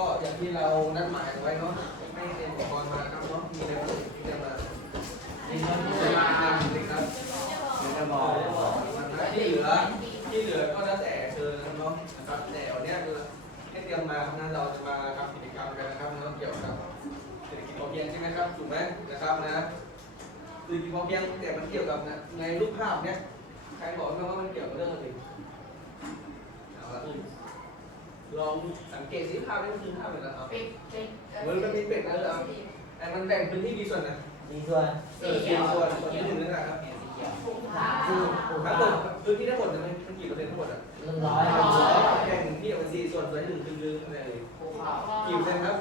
ก็อย่างที่เรานัดหมายไว้เนาะไม่เตรียมอุปกรณ์มาครับเนาะมีอะไรบ้างที่จะมามีเงินที่จะมาเลยครับไม่ได้บอกที่เหลือที่เหลือก็แล้วแต่เชิญครับเนาะครับแต่วันเนี้ยคือให้เตรียมมาครับนั้นเราจะมาทำกิจกรรมกันนะครับเนาะเกี่ยวกับเศรษฐกิจพอเพียงใช่ไหมครับถูกไหมนะครับนะเศรษฐกิจพอเพียงแต่มันเกี่ยวกับในรูปภาพเนี้ยใครบอกไหมว่ามันเกี่ยวกับเรื่องอะไรเอาละ ลองสังเกตสิภาพนี้มันคือภาพอะไรนะครับ เป็ดเป็ดเหมือนมันมีเป็ดนะเหรอ แต่มันแบ่งพื้นที่กี่ส่วนนะมีส่วนเออสี่ส่วนส่วนที่หนึ่งนั่นแหละครับสีเขียวถุงผ้าทั้งหมดพื้นที่ทั้งหมดเนี่ยมันมันกี่เปอร์เซ็นต์ทั้งหมดอะเรื่องร้อยแบ่งที่ออกเป็นสี่ส่วนส่วนที่หนึ่งคือลึงอะไรเลยกี่เปอร์เซ็นต์ครับ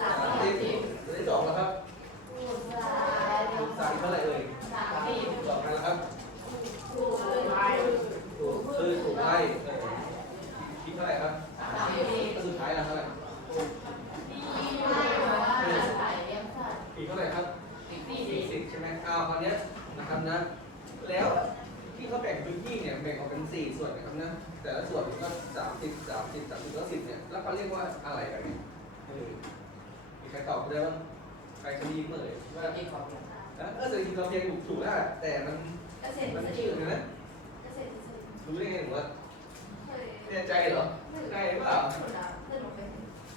สามสามสิสิบบส่วนที่สองแล้วครับ ถุงผ้า สามเท่าไหร่เอ่ย สามสิบ สองกันแล้วครับ ถุงไม้ ถูกคือถูกไล่เออคิดเท่าไหร่ครับ สามสิบ แล้วสุดท้ายแล้วเท่าไหร่ ที่ไม่ว่าขายเลี้ยงสัตว์ อีกเท่าไหร่ครับ สี่ สี่ สิบ สิบใช่ไหมอ้าวคราวเนี้ยนะครับนะ แล้วที่เขาแบ่งพื้นที่เนี่ยแบ่งออกเป็นสี่ส่วนนะครับนะแต่ละส่วนก็สามสิบสามสิบสามสิบแล้วสิบเนี่ยแล้วเขาเรียกว่าอะไรกันเนี่ยเออมีใครตอบได้บ้างใครจะดีเมื่อไหร่ว่าที่เขาเนี่ยนะเออเศรษฐกิจพอเพียงถูกถูกแล้วแต่มันเกษตรมันทฤษชื่อฎีอะไรนะเกษตรทฤษฎีรู้ได้ไงหนูว่าเคยแน่ใจเหรอใช่เปล่าเพื่อนหนูเป็น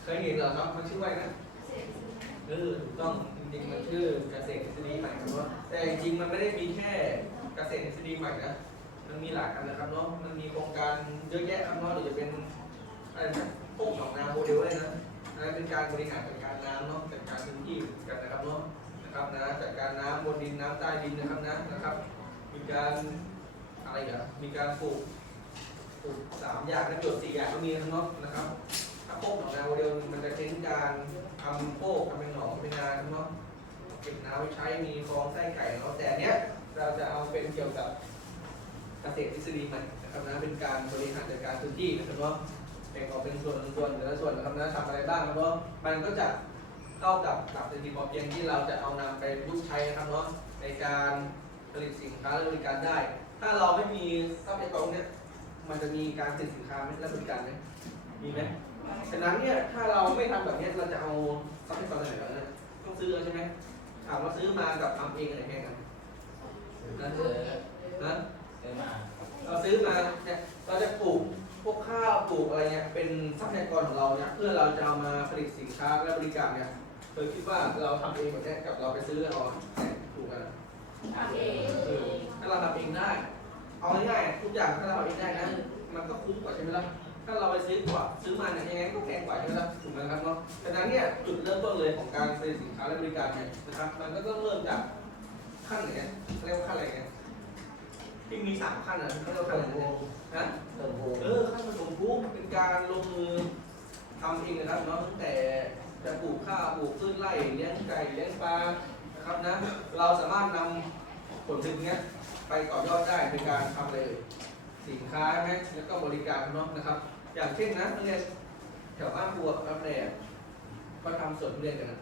เคยเห็นเหรอครับมันชื่อว่าอะไรนะ เกษตรทฤษฎีเออถูกต้องจริงๆมันชื่อเกษตรทฤษฎีใหม่ครับว่าแต่จริงๆมันไม่ได้มีแค่เกษตรทฤษฎีใหม่นะ มันมีหลายอันนะครับเนาะ มันมีโครงการเยอะแยะครับเนาะหรือจะเป็นอะไรนะพวกของนาโมเดลเลยนะนนั้นเป็นการบริหารจัดการน้ำเนาะจัดการพื้นที่กันนะครับเนาะนะครับนะจัดการน้ำบนดินน้ำใต้ดินนะครับนะนะครับ มีการอะไรอีกันมีการปลูกปลูกสามอย่างประโยชน์สี่อย่างก็มีนะครับเนาะนะครับถ้าพวกของนาโมเดลมันจะเน้นการทำโคกทำเป็นหนองเป็นนาครับเนาะเก็บน้ำไว้ใช้มีคลองไส้ไก่เนาะแต่เนี้ยเราจะเอาเป็นเกี่ยวกับ เกษตรทฤษฎีใหม่นะครับนะเป็นการบริหารจัดการพื้นที่นะครับเนาะแบ่งออกเป็นส่วนส่วนแต่ละส่วนนะครับนะทำอะไรบ้างครับเนาะมันก็จะเข้ากับหลักเศรษฐกิจพอเพียงที่เราจะเอานำไปประยุกต์ใช้นะครับเนาะในการผลิตสินค้าและบริการได้ ถ้าเราไม่มีทรัพยากรเนี่ยมันจะมีการผลิตสินค้าไหมและบริการไหมมีไหมฉะนั้นเนี่ยถ้าเราไม่ทำแบบเนี้ยเราจะเอาทรัพยากรจากไหนมาเนี่ยต้องซื้อเอาใช่ไหมถามว่าซื้อมากับทำเองอะไรแพงกันนั่นเอเอออนะ ซื้อมา เราซื้อมาเนี่ยเราจะปลูกพวกข้าวปลูกอะไรเนี่ยเป็นทรัพยากรของเราเนี่ยเพื่อเราจะเอามาผลิตสินค้าและบริการเนี่ยเธอคิดว่าเราทำเองแบบเนี้ยกับเราไปซื้อเอาเนี่ยถูกกันทำเองถ้าเราทำเองได้ เอาง่ายๆทุกอย่างถ้าเราทำเองได้นะมันก็คุ้มกว่าใช่ไหมล่ะถ้าเราไปซื้อกว่าซื้อมาเนี่ยยังไงก็แพงกว่าใช่ไหมล่ะถูกไหมครับเนาะฉะนั้นเนี่ยจุดเริ่มต้นเลยของการผลิตสินค้าและบริการเนี่ยนะครับมันก็ต้องเริ่มจากขั้นไหนเรียกว่าขั้นอะไรเนี่ย ที่มีสามขั้นนะเขาเรียกว่าขั้นไหนเนี่ยนะเติมโบเออขั้นผสมภูมิเป็นการลงมือทำเองนะครับเนาะตั้งแต่จะปลูกข้าวปลูกพืชไร่เลี้ยงไก่เลี้ยงปลานะครับนะเราสามารถนำผลผลิตเนี้ยไปต่อยอดได้เป็นการทำอะไรเอ่ยสินค้าใช่ไหมแล้วก็บริการเนาะนะครับ อย่างเช่นนะนักเรียนแถวบ้านบัวรับแร่ก็ทำสวนทุเรียนกันนะ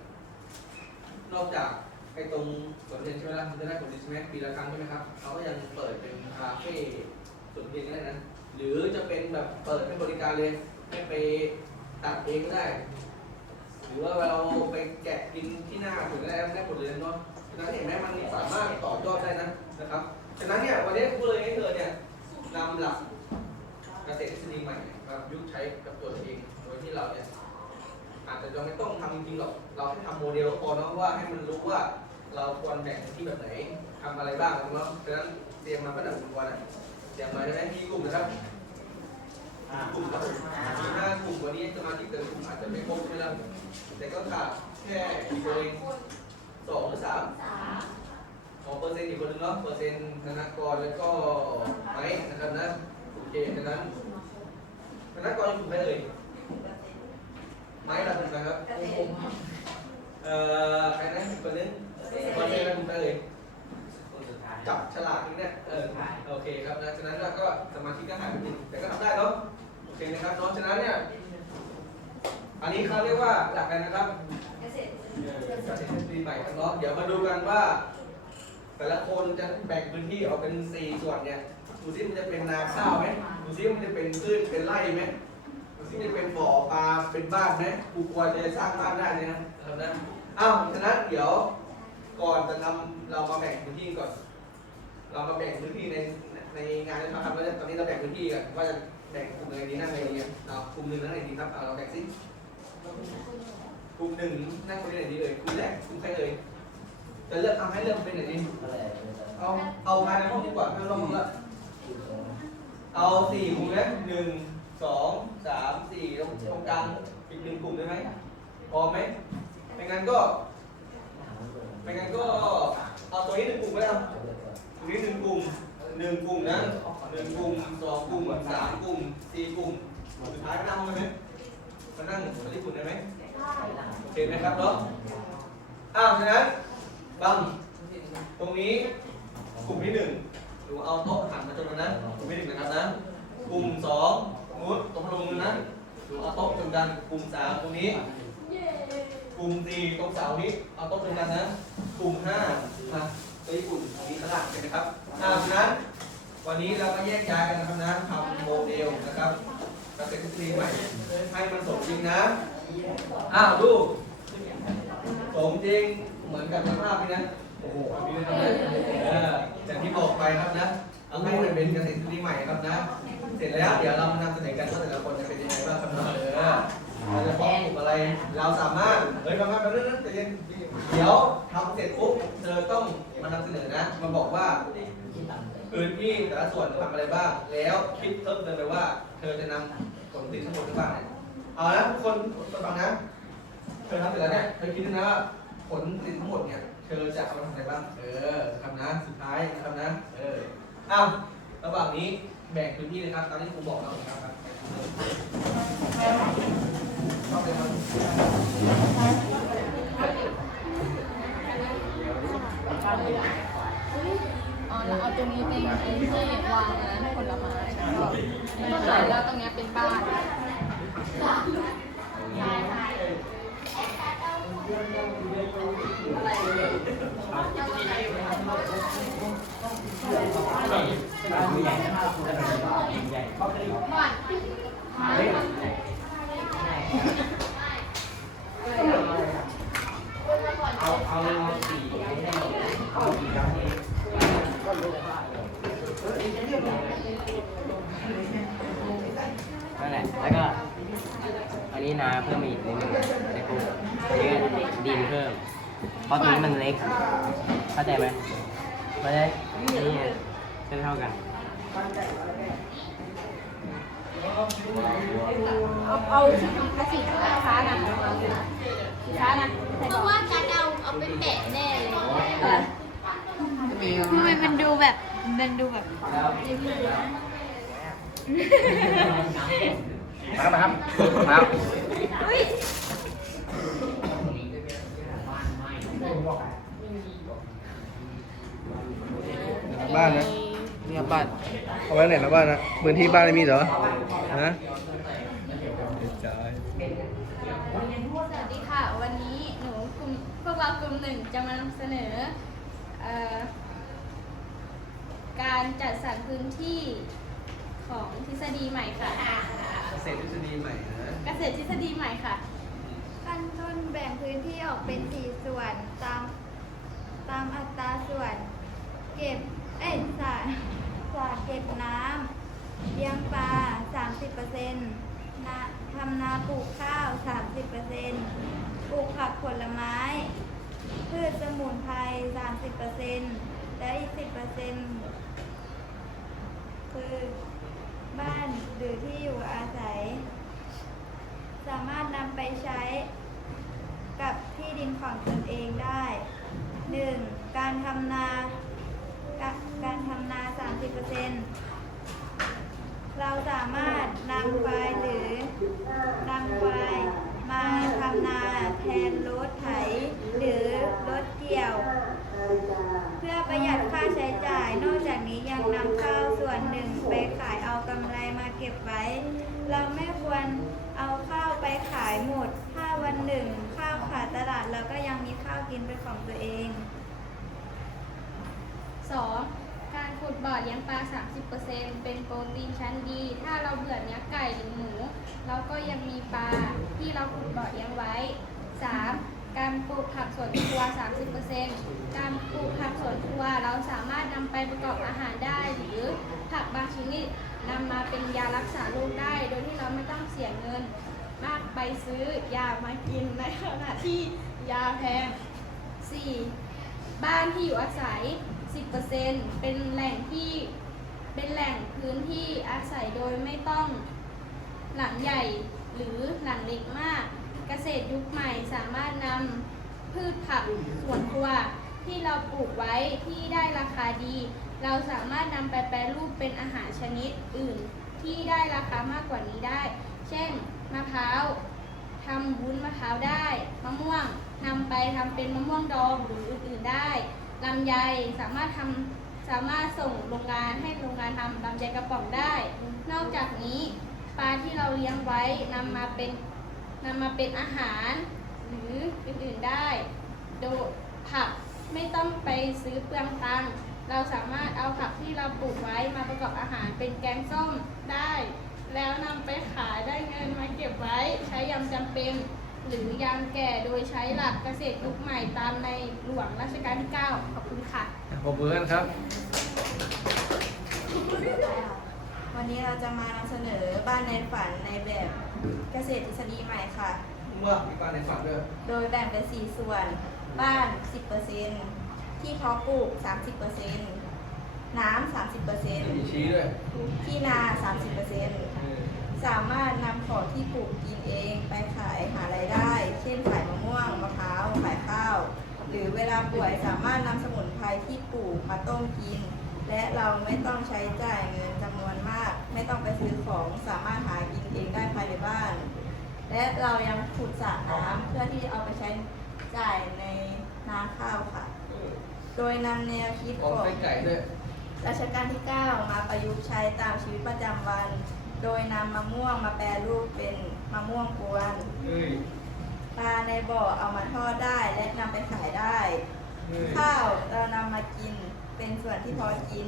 นอกจาก ไอ้ตรงสวนทุเรียนใช่ไหมล่ะมันจะได้ผลผลิตใช่ไหมปีละครั้งใช่ไหมครับเขาก็ยังเปิดเป็นคาเฟ่สวนทุเรียนก็ได้นะหรือจะเป็นแบบเปิดให้บริการเลยให้ไปตัดเองก็ได้ หรือว่าเราไปแกะกินที่หน้าถึงได้ได้ผลเลยเนาะฉะนั้นเห็นไหมมันสามารถต่อยอดได้นะนะครับฉะนั้นเนี่ยวันนี้พูเลยให้เธอเนี่ยนำหลักเกษตรทฤษฎีใหม่มายุกต์ใช้กับตัวเอเองโดยที่เราเนี่ยอาจจะยังไม่ต้องทำจริงๆหรอกเราแค่ทำโมเดลก็พอเนาะว่าให้มันรู้ว่า เราควรแบ่งที่แบบไหนทำอะไรบ้างเนาะฉะนั้นเตรียมมาก็ดับอุปกรณ์อะเตรียมมาได้ไหมมีกลุ่มนะครับอ่ากลุ่มครับมีห้ากลุ่มวันนี้สมาชิกแต่ละกลุ่มอาจจะไม่ครบใช่ไหมล่ะแต่ก็ขาดแค่กี่คนเองสองหรือสามสามขอเปอร์เซ็นต์อีกคนนึงเนาะเปอร์เซ็นต์ธนากรแล้วก็ไม้นะครับนะโอเคฉะนั้นธนากรอยู่ไหนเอ่ยไม้ละคนนะครับเกษตรเอ่อใครนะอีกคนนึง เปอร์เซ็นต์ละคนเอ่ยคนสุดท้ายจับฉลากนี่เนี่ยเออโอเคครับนะฉะนั้นเราก็สมาชิกก็หายไปนิดแต่ก็ทำได้เนาะโอเคนะครับเนาะฉะนั้นเนี่ยอันนี้เขาเรียกว่าหลักอะไรนะครับเกษตรจากเทคโนโลยีใหม่ครับเนาะเดี๋ยวมาดูกันว่า แต่ละคนจะแบ่งพื้นที่ออกเป็นสี่ส่วนเนี่ยดูซิมันจะเป็นนาข้าวไหมดูซิมันจะเป็นพืชเป็นไร่ไหมดูซิที่จะเป็นบ่อปลาเป็นบ้านไหมครูกลัวจะสร้างบ้านได้เลยนะครับนะอ้าวฉะนั้นเดี๋ยว ก่อนจะทำเรามาแบ่งพื้นที่ก่อน เรามาแบ่งพื้นที่ในในงานที่เราทำแล้วตอนนี้เราแบ่งพื้นที่กันว่าจะแบ่งกลุ่มอะไหนดีนั่งไหนดีอะเอากลุ่มหนึ่งนั่งไหนดีครับเอาเราแบ่งสิกลุ่มหนึ่งนั่งตรงไหนดีเอ่ยกลุ่มแรกกลุ่มใครเอ่ยจะเลือกทำให้เลือกเป็นไหนดีเอาเอางานในห้องดีกว่าไม่ต้องลงละเอาสี่กลุ่มไหมหนึ่งสองสามสี่ตรงกลางอีกหนึ่งกลุ่มได้ไหมพอไหมไม่งั้นก็ ไม่งั้นก็เอาตัวนี้หนึ่งกลุ่มไว้เอาตรงนี้หนึ่งกลุ่มหนึ่งกลุ่มนะหนึ่งกลุ่มสองกลุ่มสามกลุ่มสี่กลุ่มสุดท้ายก็นั่งห้องไหมมานั่งมาที่คุณได้ไหมเห็นไหมครับเนาะอ้าวฉะนั้นบังตรงนี้กลุ่มที่หนึ่งหนูเอาโต๊ะหันมาตรงนั้นกลุ่มที่หนึ่งนะครับนะกลุ่มสองมุดตรงลงนู้นนะหนูเอาโต๊ะตรงกันกลุ่มสามตรงนี้ ลุ่มสี่ตรงเสานี้เอาโต๊ะตรงกันนะ กลุ่มห้ามาตัวญี่ปุ่นมีตลาดกันนะครับอ่าฉะนั้น วันนี้เราก็แยกย้ายกันนะครับนะทำโมเดลนะครับเกษตรทฤษฎีใหม่ให้มันสมจริงนะ อ้าวดูสมจริงเหมือนกับสภาพนี่นะ โอ้โหมีเลยครับนะเอออย่างที่บอกไปครับนะ เอาให้มันเป็นเกษตรทฤษฎีใหม่ครับนะ เสร็จแล้วเดี๋ยวเรามานำเสนอกันว่าแต่ละคนจะเป็นยังไงบ้างครับเนาะเออ เราจะฟ้องถูกอะไร เราสามารถ เฮ้ยมามาแป๊บนึงนะใจเย็นเดี๋ยวทำเสร็จปุ๊บเธอต้องมานำเสนอนะ มาบอกว่าพื้นที่แต่ละส่วนทำอะไรบ้าง แล้วคิดเพิ่มเติมไปว่า เธอจะนำผลผลิตทั้งหมดไปบ้าเนี่ยเอาละทุกคนฟังนะ เธอทำเสร็จแล้วเนี่ย เธอคิดด้วยนะว่าผลผลิตทั้งหมดเนี่ย เธอจะเอาไปทำอะไรบ้าง เออทำนะ สุดท้ายนะครับนะ เอออ้าวระหว่างนี้แบ่งพื้นที่เลยครับ ตามที่ครูบอกเราเลยครับ เลยครับอ๋อแล้วเอาตรงนี้เป็นที่วางนะผลไม้แล้วตรงเนี้ยเป็นบ้าน เอาเอาสีให้ได้เอาสีดำให้นั่นแหละ แล้วก็ อันนี้นาเพิ่มอีกนิดนึงในปลูกอันนี้ดินเพิ่ม เพราะตรงนี้มันเล็ก เข้าใจไหมมั นได้นี่ไงเท่าเท่ากันเอาเอาสีสีฟ้านะสีฟ้านะเพราะว่าการเอาเอาไปแปะแน่เลยอะไรทำไมมันดูแบบมันดูแบบมาครับมาครับอุ้ย บ้านนะนี่ครับบ้านเอาไว้ไหนนะบ้านนะพื้นที่บ้านไม่มีเหรอฮะสวัสดีค่ะ วันนี้หนูกลุ่มพวกเรากลุ่มหนึ่งจะมานำเสนอเอ่อการจัดสรรพื้นที่ของทฤษฎีใหม่ค่ะเกษตรทฤษฎีใหม่นะเกษตรทฤษฎีใหม่ค่ะขั้นต้นแบ่งพื้นที่ออกเป็นสี่ส่วนตามตามอัตราส่วน เก็บ เอ้ยสาสาเก็บน้ำเลี้ยงปลา 30%นาทำนาปลูกข้าว 30%ปลูกผักผลไม้ พืชสมุนไพร 30%และอีก 10%คือบ้านหรือที่อยู่อาศัย สามารถนำไปใช้กับที่ดินของตนเองได้ 1. การทำนา การทำนา 30%เราสามารถนำควายหรือนำควายมาทำนาแทนรถไถหรือรถเกี่ยว เพื่อประหยัดค่าใช้จ่าย นอกจากนี้ยังนำข้าวส่วนหนึ่งไปขายเอากำไรมาเก็บไว้ เราไม่ควรเอาข้าวไปขายหมด ถ้าวันหนึ่งข้าวขาดตลาดเราก็ยังมีข้าวกินเป็นของตัวเอง 2. การขุดบ่อเลี้ยงปลา 30%เป็นโปรตีนชั้นดี ถ้าเราเบื่อเนื้อไก่หรือหมูแล้วก็ยังมีปลาที่เราขุดบ่อเลี้ยงไว้ 3. การปลูกผักสวนครัว 30%การปลูกผักสวนครัวเราสามารถนำไปประกอบอาหารได้ หรือผักบางชนิดนำมาเป็นยารักษาโรคได้ โดยที่เราไม่ต้องเสียเงินมากไปซื้อยามากินในขณะที่ยาแพง 4. บ้านที่อยู่อาศัย 10%เป็นแหล่งที่เป็นแหล่งพื้นที่อาศัยโดยไม่ต้องหลังใหญ่หรือหลังเล็กมาก เกษตรยุคใหม่สามารถนำพืชผักสวนครัวที่เราปลูกไว้ที่ได้ราคาดี เราสามารถนำไปแปรรูปเป็นอาหารชนิดอื่นที่ได้ราคามากกว่านี้ได้ เช่น มะพร้าวทำวุ้นมะพร้าวได้ มะม่วงนำไปทำเป็นมะม่วงดองหรืออื่นๆได้ ลำไยสามารถทำสามารถส่งโรงงานให้โรงงานทำลำไยกระป๋องได้ นอกจากนี้ปลาที่เราเลี้ยงไว้นำมาเป็นนำมาเป็นอาหาร หรืออื่นๆได้โดผักไม่ต้องไปซื้อเปลืองตังเราสามารถเอาผักที่เราปลูกไว้มาประกอบอาหารเป็นแกงส้มได้ แล้วนำไปขายได้เงินมาเก็บไว้ใช้ยามจำเป็น หรือยามแก่โดยใช้หลักเกษตรยุคใหม่ตามในหลวงรัชกาลที่ 9 ขอบคุณค่ะ ขอบคุณกันครับ วันนี้เราจะมานำเสนอบ้านในฝันในแบบเกษตรทฤษฎีใหม่ค่ะว่ามีการในฝันด้วยโดยแบ่งเป็น 4 ส่วน บ้าน 10%ที่เพาะปลูก 30%น้ำมีชี้ด้วย30%ที่นา 30%เออ สามารถนำของที่ปลูกกินเองไปขายหารายได้ เช่นขายมะม่วงมะพร้าวขายข้าว หรือเวลาป่วยสามารถนำสมุนไพรที่ปลูกมาต้มกิน และเราไม่ต้องใช้จ่ายเงินจำนวนมาก ไม่ต้องไปซื้อของสามารถหากินเองได้ภายในบ้าน และเรายังขุดสระน้ำเพื่อที่เอาไปใช้จ่ายในนาข้าวค่ะเออโดยนำแนวคิดอขอกองไส้ไก่ด้วย รัชกาลที่ 9 มาประยุกต์ใช้ตามชีวิตประจำวัน โดยนำมะม่วงมาแปรรูปเป็นมะม่วงกวนเฮ้ยปลาในบ่อเอามาทอดได้และนำไปขายได้ เฮ้ยข้าวเรานำมากินเป็นส่วนที่พอกิน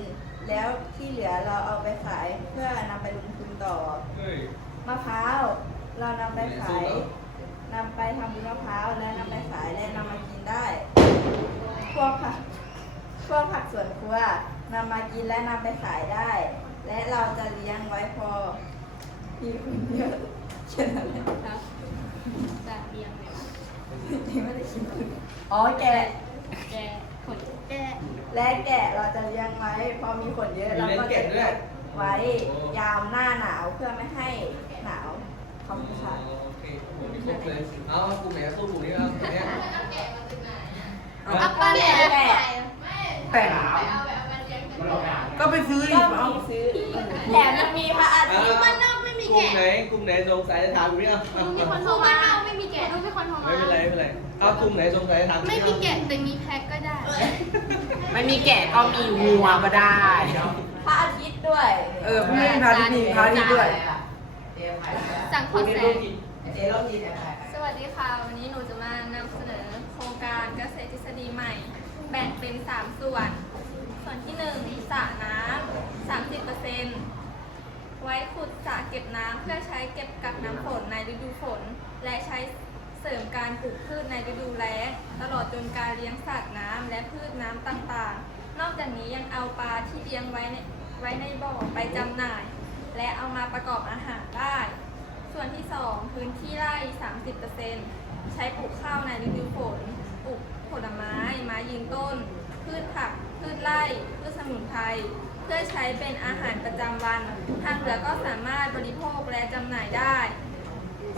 แล้วที่เหลือเราเอาไปขายเพื่อนำไปลงทุนต่อ เฮ้ยมะพร้าวเรานำไปขายนำไปทำบุญมะพร้าวและนำไปขายและนำมากินได้พวกผักพวกผักสวนครัวนำมากินและนำไปขายได้ และเราจะเลี้ยงไว้พอมีคนเยอะแค่นั้นแหละครับจะเรียงไหนวะที่ไม่ได้คิดอ๋อแกะแกขนแกะและแกะเราจะเลี้ยงไว้ พอมีขนเยอะมีเราเล่นก็เก็จะบด้วยไว้ยามหน้าหนาวเพื่อไม่ให้หนาวขอบคุณค่ะโอเคผมมีครบเลยเอากลุ่มไหนสู้กลุ่มนี้เอากลุ่มเนี้ยเอาปลาแหลมแกะแต่หนาว ก็ไปซื้ออีก็กเอามีซื้อแถมยังมีพระอาทิตย์บ้านนอกไม่มีกลุ่มแกะไหนกลุ่มไหนสงสัยจะถามกลุ่มนี้เอาเอามีเอาคนโทรมาบ้านนอกไม่มีแกะต้องมีคนโทรมาไม่เป็นไรไม่เป็นไรเอากลุ่มไหนสงสัยจะถามกลุ่ไม่นี้มีเอาแกะแต่มีแพ็คก็ได้ไม่มีแกะก็มีวัวก็ได้ พระอาทิตย์ด้วย เออไม่มีพาทิตย์มีพาทิตย์ด้วย สั่งขอแสงเจ๊ต้องกินอะไรสวัสดีค่ะ วันนี้หนูจะมานำเสนอโครงการเกษตรทฤษฎีใหม่ แบ่งเป็น 3 ส่วนส่ วนที่1สระน้ำ30%ไว้ขุดสระเก็บน้ำเพื่อใช้เก็บกักน้ำฝนในฤดูฝน และใช้เสริมการปลูกพืชในฤดูแล้งตลอดจนการเลี้ยงสัตว์น้ำและพืชน้ำต่างๆ นอกจากนี้ยังเอาปลาที่เลี้ยงไว้ในไว้ในบ่อไปจำหน่าย และเอามาประกอบอาหารได้ ส่วนที่ 2 พื้นที่ไร่ 30%ใช้ปลูกข้าวในฤดูฝน ปลูกผลไม้ ไม้ยืนต้น พืชผัก พืชไร่พืชสมุนไพรเพื่อใช้เป็นอาหารประจำวัน ทางเหลือก็สามารถบริโภคและจำหน่ายได้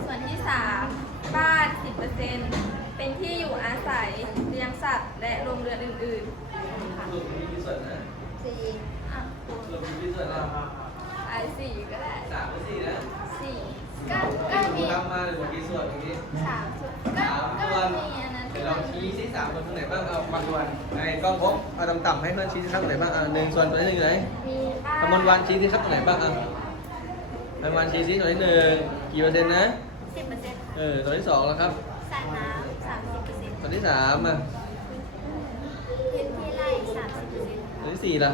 ส่วนที่ 3 บ้าน 10%เป็นที่อยู่อาศัยเลี้ยงสัตว์ และโรงเรือนอื่นๆค่ะสรุปมีกี่ส่วนนะสี่อะสรุปมีกี่ส่วนนะไอ้สี่ก็ได้สามหรือสี่นะสี่ก็ก็มีทำมาหรือว่ากี่ส่วนเมื่อกี้สามส่วนก็สามก็ส่วนมีอันนั้นเดี๋ที่ยวมัเรานชี้ซิสามคนตรงไหนบ้างเอาบางส่วนไอ้กล้องพบเอาต่ำๆให้เพื่อนชี้ซิครับตรงไหนบ้างอะหนึ่งส่วนตัวที่หนึ่งอยู่ไหนมีบ้านคำนวณวันชี้ซิครับตรงไหนบ้างอะคำนวณวันชี้ซิตัวที่หนึ่งกี่เปอร์เซ็นต์นะสิบเปอร์เซ็นต์เออตัวที่สองแล้วครับสระน้ำสามสิบเปอร์เซ็นต์ตัวที่สามอะพื้นที่ไร่สามสิบเปอร์เซ็นต์ตัวที่สี่ล่ะ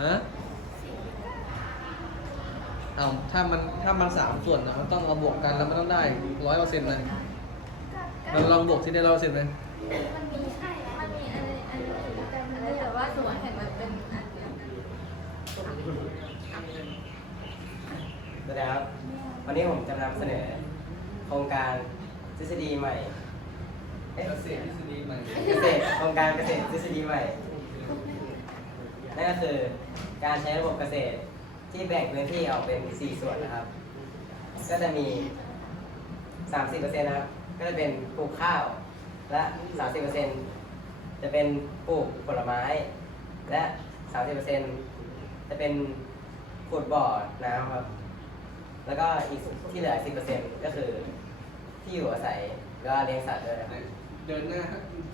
ฮะเอาถ้ามันถ้ามันสามส่วนนะมันต้องเอาบวกกันแล้วมันต้องได้ร้อยเปอร์เซ็นต์เลย เราลองบวกที่ได้ร้อยเปอร์เซ็นต์ไหมมันมีใช่มันมีอะไรอันนี้แต่มันแต่ว่าส่วนเห็นมันเป็นอันเดียวกันสวัสดีครับ วันนี้ผมจะนำเสนอ โครงการทฤษฎีใหม่เอ๊ะเกษตรทฤษฎีใหม่เกษตรโครงการเกษตรทฤษฎีใหม่ นั่นก็คือการใช้ระบบเกษตรที่แบ่งพื้นที่ออกเป็น 4 ส่วนนะครับ ก็จะมี 30%นะครับ ก็จะเป็นปลูกข้าว และ 30%จะเป็นปลูกผลไม้ และ 30%จะเป็นขุดบ่อน้ำครับ แล้วก็อีกที่เหลือ 10%ก็คือที่อยู่อาศัยแล้วก็เลี้ยงสัตว์ด้วยนะครับเดินหน้า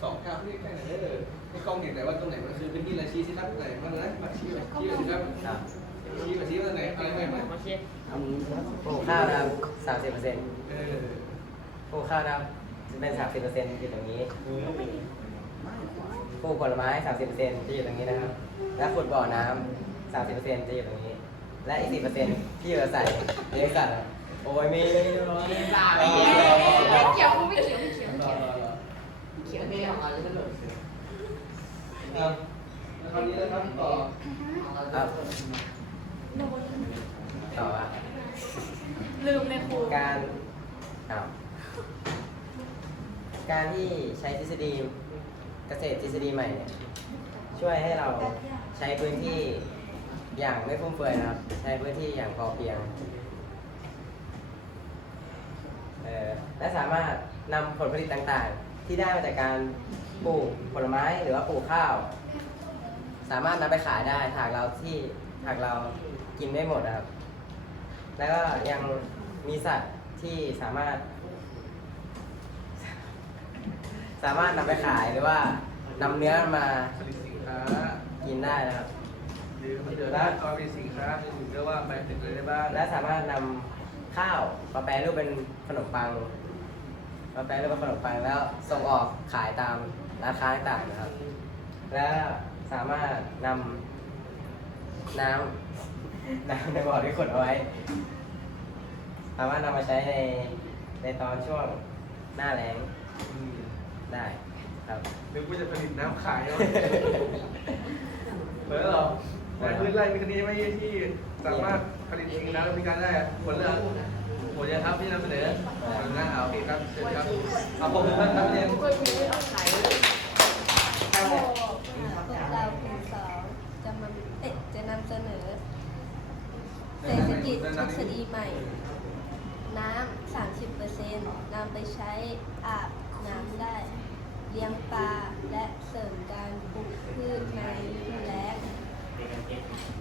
สองก้าวที่แค่ไหนเออให้กล้องเห็นแต่ว่าตรงไหนมันคือเป็นที่ละชี้ที่รับไหนมันนะมาชี้แบบชี้แบบชี้ครับชี้แบบชี้ว่าไหนอะไรไหนมาปลูกข้าวนะครับสามสิบเปอร์เซ็นต์เอ อปลูกข้าวนะครับจะเป็นสามสิบเปอร์เซ็นต์อยู่ตรงนี้ปลูกผลไม้สามสิบเปอร์เซ็นต์จะอยู่ตรงนี้นะครับ และขุดบ่อน้ำสามสิบเปอร์เซ็นต์จะอยู่ตรงนี้ และอีกสิบเปอร์เซ็นต์ที่อยู่อาศัยเลี้ยงสัตว์นะครับโอ้ยมีเลยน้อยไม่เกี่ยวไม่เกี่ยวไม่เกี่ยวรอรอรอเขียนไม่ออกเลยก็หล่นครับแล้วคราวนี้นะครับต่อครับต่อว่าลืมเลยครูการอ้าว การที่ใช้ทฤษฎีเกษตรทฤษฎีใหม่เนี่ยช่วยให้เราใช้พื้นที่อย่างไม่ฟุ่มเฟือยนะครับ ใช้พื้นที่อย่างพอเพียงและสามารถนำผลผลิตต่างๆ ที่ได้มาจากการปลูกผลไม้หรือว่าปลูกข้าว สามารถนำไปขายได้หากเราที่หากเรากินไม่หมดนะครับ แล้วก็ยังมีสัตว์ที่สามารถ สามารถนำไปขายหรือว่านำเนื้อมาผลิตสินค้า กินได้นะครับ หรือมันเดือดร้อนก็เป็นสินค้าเป็นสินค้าว่าไปถึงเลยได้บ้างและสามารถนำข้าวมาแปรรูปเป็นขนมปังมาแปรรูปเป็นขนมปังแล้วส่งออกขายตามร้านค้าต่างๆนะครับ และสามารถนำน้ำน้ำในบ่อที่ขุดเอาไว้ สามารถนำมาใช้ในในตอนช่วงหน้าแล้ง อืม ได้ครับ นึกว่าจะผลิตน้ำขายเนาะเหมือนเหรอในพื้นไร่มีคดีไหมที่สามารถผลิตสินค้าและบริการได้ผลเรื่องหมดยังครับที่นำเสนอผลงานเอาโอเคครับเชิญครับเอาผมท่านครับเรียนพวกเรากลุ่มสองจะมาเอ๊ะจะนำเสนอ เศรษฐกิจทฤษฎีใหม่ น้ำ 30%นำไปใช้อาบน้ำได้ เลี้ยงปลาและเสริมการปลูกพืชในฤดูแล้ง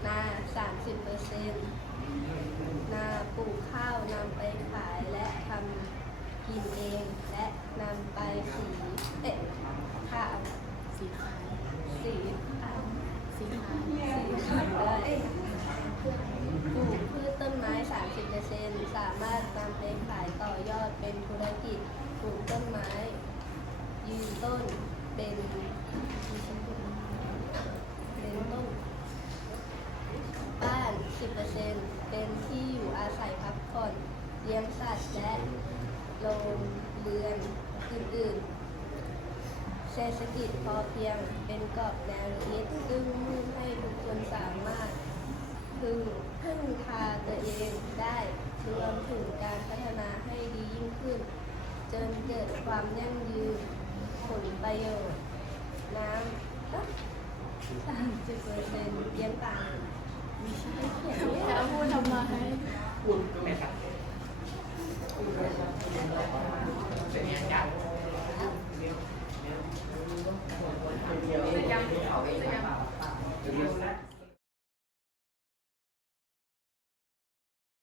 นา30%นาปลูกข้าวนำไปขายและทำกินเองและนำไปสีเอ๊ะข้าวสีขายสีขายสีขายสีขายได้ปลูกพืชต้นไม้ 30%สามารถนำไปขายต่อยอดเป็นธุรกิจปลูกต้นไม้ ยืนต้น เป็นเป็นต้น บ้าน 10%เป็นที่อยู่อาศัยพักผ่อนเลี้ยงสัตว์และโรงเรือนอื่นๆ เศรษฐกิจพอเพียงเป็นกรอบแนวคิดซึ่งมุ่งให้ทุกคนสามารถพึ่งพึ่งพาตัวเองได้รวมถึงการพัฒนาให้ดียิ่งขึ้น จนเกิดความยั่งยืน ผนประโยชน์น้ำก็สามจุดเปอร์เซ็นต์เลี้ยงปลาไม่ใช่เขียนไม่ได้พูดทำไมพูดก็ไม่ครับเป็นยังไงเดี๋ยวเดี๋ยวเดี๋ยวเดี๋ยว